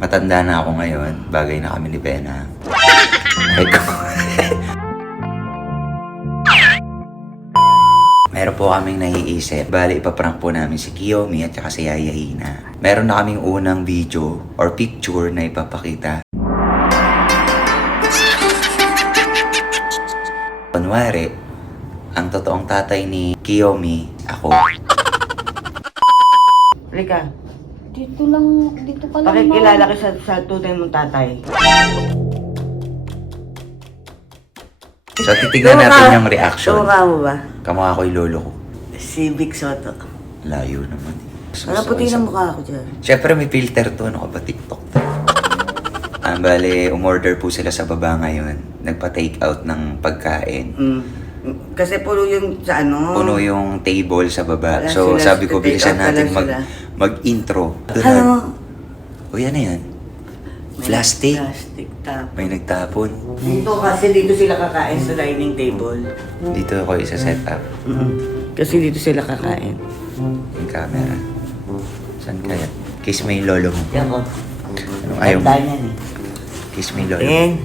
Matanda na ako ngayon. Bagay na kami ni Bena. Ay ko. Meron po kaming naiisip. Bali, ipaprank po namin si Kiyomi at saka si Yaya Hina. Meron na kaming unang video or picture na ipapakita. Kunwari, ang totoong tatay ni Kiyomi, ako. Rika, Dito ka lang, pakikilala ka sa tunay mong tatay. So, titignan natin yung reaction. Kamukha mo ba? Kamukha ko yung lolo ko. Si Vic Soto. Layo naman. Wala puti ng mukha ako dyan. Siyempre may filter to. Ano ka ba? TikTok to. Bale, umorder po sila sa baba ngayon. Nagpa-take out ng pagkain. Kasi puno yung sa ano. Puno yung table sa baba. Wala So, sila, sabi ko, take bilisan out natin na lang sila. mag-intro. Ano? O, yan na yan. Plastic. Plastic tap. May nagtapon. Dito kasi dito sila kakain sa dining table. Dito ako isa-set up. Kasi dito sila kakain. Yung camera. Saan kaya? Kiss mo yung lolo mo. Yan ko. Anong ayaw mo? Tandaan yan eh. Kiss mo yung lolo mo. Eh.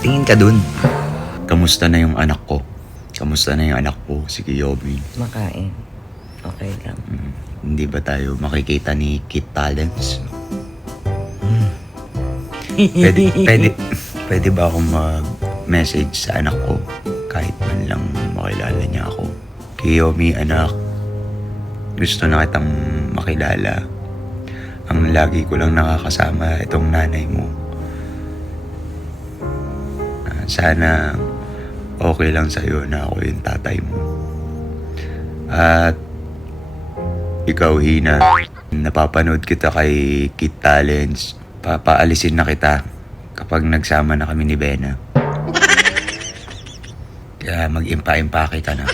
Tingin ka dun. Kamusta na yung anak ko? Kamusta na yung anak ko, si Kiyomi? Makain. Okay lang. Hindi ba tayo makikita ni Kit Talents? Pwede ba akong mag-message sa anak ko? Kahit man lang makilala niya ako. Kiyomi, anak. Gusto na kitang makilala. Ang lagi ko lang nakakasama itong nanay mo. Sana okay lang sa'yo na ako yung tatay mo. At ikaw, Hina, napapanood kita kay Kit Talents. Papaalisin na kita kapag nagsama na kami ni Bena. Kaya mag-impa-impake ka na.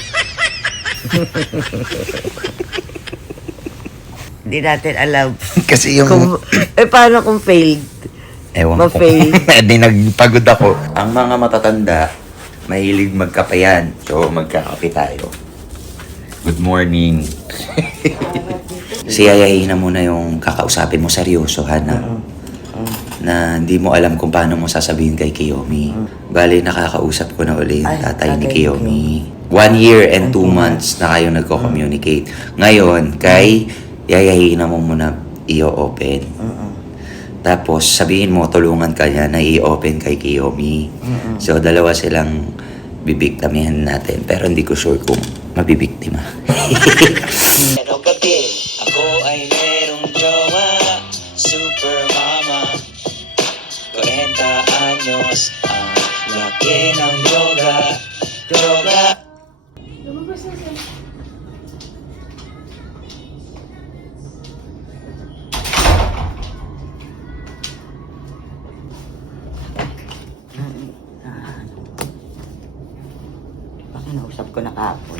Hindi natin alam. Kasi yung... Paano kung failed? Ewan ko. Di nagpagod ako. Ang mga matatanda, mahilig magkapayan. So, magkakape tayo. Good morning. Si Yaya Hina muna yung kakausapin mo seryoso, Hana. Na hindi mo alam kung paano mo sasabihin kay Kiyomi. Bali, nakakausap ko na uli yung tatay ni Kiyomi. 1 year and 2 months na kayo nagko-communicate. Ngayon, kay Yaya Hina mo muna i-open. Tapos, sabihin mo, tulungan ka niya na i-open kay Kiyomi. So, dalawa silang bibiktamihan natin. Pero hindi ko sure kung mabibiktima. Pero gabi, ako ay merong jowa, super mama. 40 anyos, ang laki ng yoga. Yoga. Nausap ko na kahapon.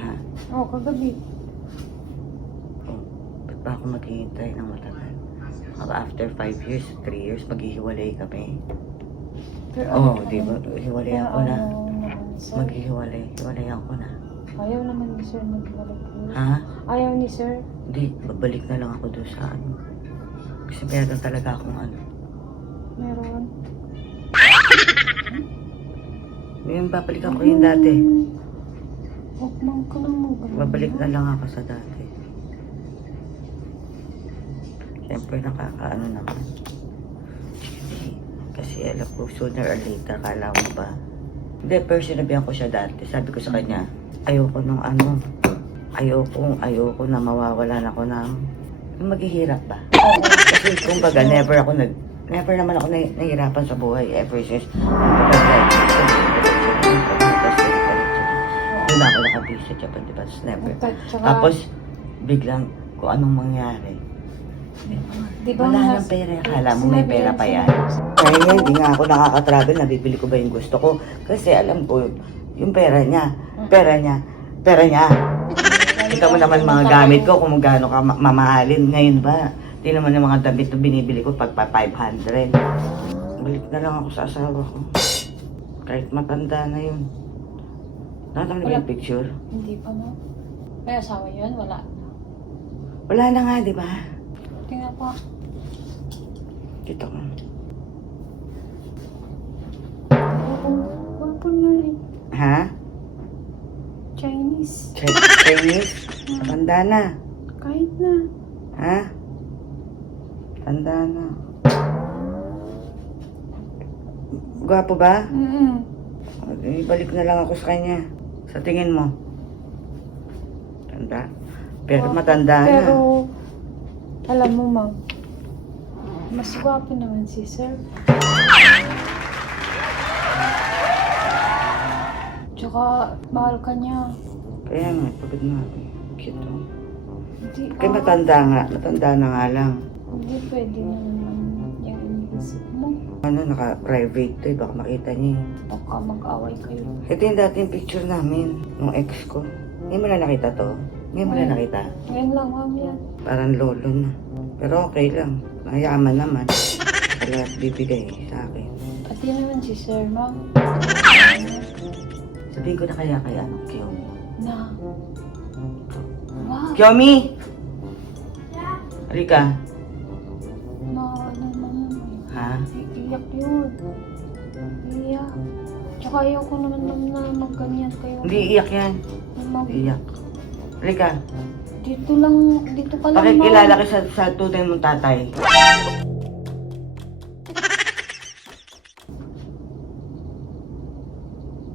Ha? Oo, kagabi. Ba't ba ako maghihintay ng matagal? After 5 years, 3 years, maghihiwalay kami. Oo, di ba? Hiwalay ako na. Maghihiwalay. Hiwalayan ko na. Ayaw naman ni sir nagbalik. Ha? Ayaw ni sir. Hindi, babalik na lang ako doon sa ano. Kasi meron talaga akong ano. Meron. Yung babalik ako yung dati. Huwag man ka lang mag-alala. Babalik na lang ako sa dati. Siyempre nakakaano naman. Kasi alam ko, sooner or later, kala mo ba? Hindi, pero sinabihan ko siya dati. Sabi ko sa kanya, ayoko nung ano. Ayoko na mawawalan ako ng maghihirap ba? Kasi kumbaga, never naman ako nahihirapan sa buhay ever since. Wala ako nakabisi sa Japan, diba? Never. Tapos, biglang, kung anong mangyari. Diba, Wala ng pera. Akala mo may pera pa yan. Kaya hindi nga ako nakaka-travel. Nabibili ko ba yung gusto ko? Kasi alam ko, yung pera niya. Kita mo naman mga gamit ko kung gaano ka mamahalin. Ngayon ba? Di naman yung mga damit na binibili ko pag 500. Balik na lang ako sa asawa ko. Kahit matanda na yun. Nakita mo Wala. yung picture? Hindi pa no? May asawa yun? Wala. Wala na nga, di ba? Tingnan ko. Dito ka. Wapo na eh. Ha? Chinese. Chinese? Tanda na. Kahit na. Ha? Tanda na. Gwapo ba? Ibalik na lang ako sa kanya. Sa tingin mo? Tanda? Pero matanda na. Pero, alam mo, ma'am, mas gwapo naman si sir. Tsaka, mahal ka niya. Kaya nga, pagod na ako. Cute oh. Hindi, Kaya matanda nga. Matanda na nga lang. Hindi pwede naman yung iniisip mo. Ano, naka-private to eh. Baka makita niya eh. Baka mag-away kayo. Ito yung dating picture namin. Nung ex ko. Ngayon mo na nakita to? Ngayon mo na nakita? Ngayon lang, ma'am, yan. Parang lolo na. Pero okay lang. Mayaman naman. Kaya bibigay sa akin. Pati naman si sir, ma'am. Sabihin ko na kaya ano, Kiyomi. Na. Wow. Kiyomi! Halika. Ano naman. Ha? Iyak yun. Iyak. Tsaka ayoko naman ma'am na magganyan kayo. Hindi iyak yan. Ma'am, Iyak. Halika. dito lang, dito ka lang, Pakikilala ma'am. ka sa tunay mong tatay.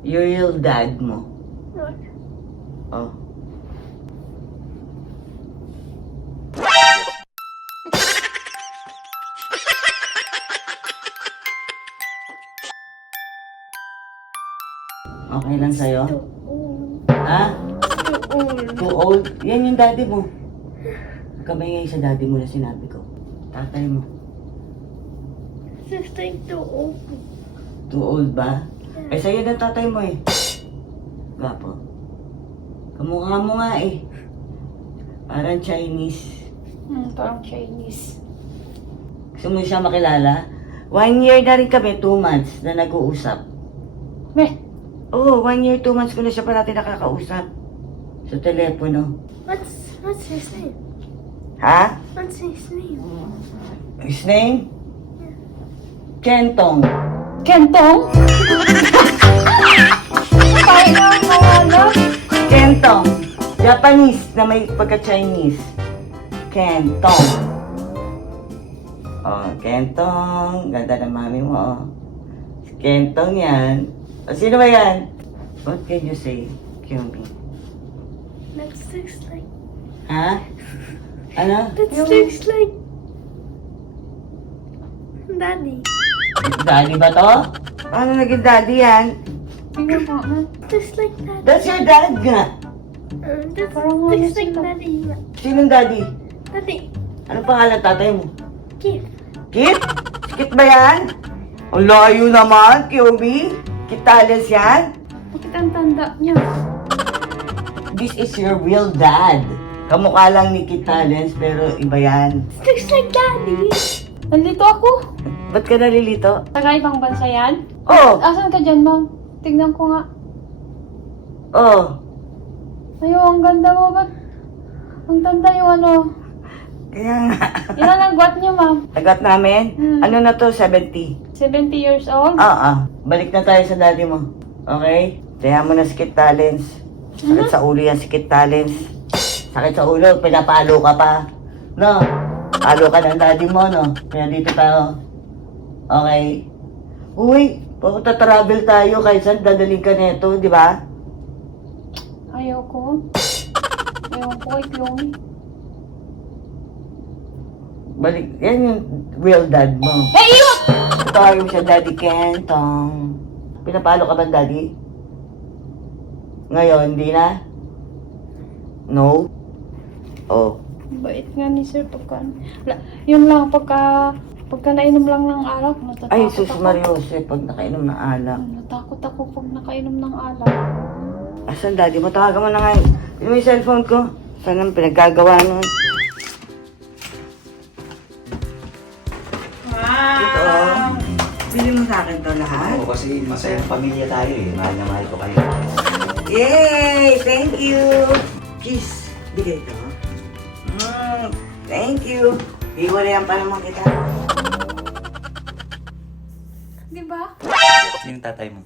Yung real dad mo. Oh. Okay lang sa'yo? Ha? Too old? Yan yung daddy mo. Kamay ngayon sa daddy mo na sinabi ko. Tatay mo. Just like too old. Too old ba? Eh, sa'yo na tatay mo eh. Gwapo. Kamukha mo nga eh. Parang Chinese. Parang Chinese. Gusto mo siya makilala? 1 year na rin kami, 2 months na nag-uusap. Meh, Oo, 1 year, 2 months ko na siya parati nakakausap. Sa telepono. What's his name? Ha? What's his name? His name? Kentong. Kentong? Tayo na ang mawala. Kentong. Japanese na may pagka-Chinese. Kentong. Oh, Kentong. Ganda ng mami mo, oh. Kentong yan. O, sino ba yan? What can you say, Kiyomi? That looks like. Ha? Ano? That looks like. Daddy. Daddy ba to? Paano naging daddy yan? Tingnan mo, ma'am. Just like daddy. That's your dad nga. That Parang looks ano like sila. daddy. Sinong daddy? Daddy. Anong pangalan tatay mo? Kid. Kit? Kit ba yan? Ang layo naman, Kiyomi. Kitales yan? Bakit ang tanda niya? This is your real dad. Kamukha lang ni Kit Talents, pero iba yan. Looks like daddy. Nandito ako. Ba't ka nalilito? Taga ibang bansa yan? Oh! Asan ka dyan, ma'am? Tignan ko nga. Oh! Ayo, ang ganda mo. Ba't ang tanda yung ano? Kaya nga. Ilan ang gwat niyo, ma'am? Tagat namin? Ano na to? 70? 70 years old? Balik na tayo sa daddy mo. Okay? Kaya mo na si Kit Talents. Sakit sa ulo yan si Kit Talents. Sakit sa ulo, pinapalo ka pa. No? Palo ka ng daddy mo, no? Kaya dito tayo. Okay? Uy, travel tayo kahit saan dadaling ka neto, di ba? Ayoko. Ayoko kay Chloe. Balik, yan yung real dad mo. Eh, iwak! Tawagin mo siya, Daddy Kentong. Pinapalo ka ba, Daddy? Ngayon, hindi na? No? Oh. Bait nga ni sir pagka... Yun lang, pagka nainom lang ng alak, natatakot Ay, sus ako. Mariose, pag nakainom ng alak. Natakot ako pag nakainom ng alak. Asan, Daddy mo? Tawagan mo na nga. Yun mo yung cellphone ko. Saan ang pinaggagawa nun? Ito. Bili mo sa akin to lahat? Oo, kasi masayang pamilya tayo eh. Mahal na mahal ko kayo. Yay! Thank you! Kiss. Bigay ito. Thank you. Iwalayan pa naman kita. Di ba? Yung tatay mo.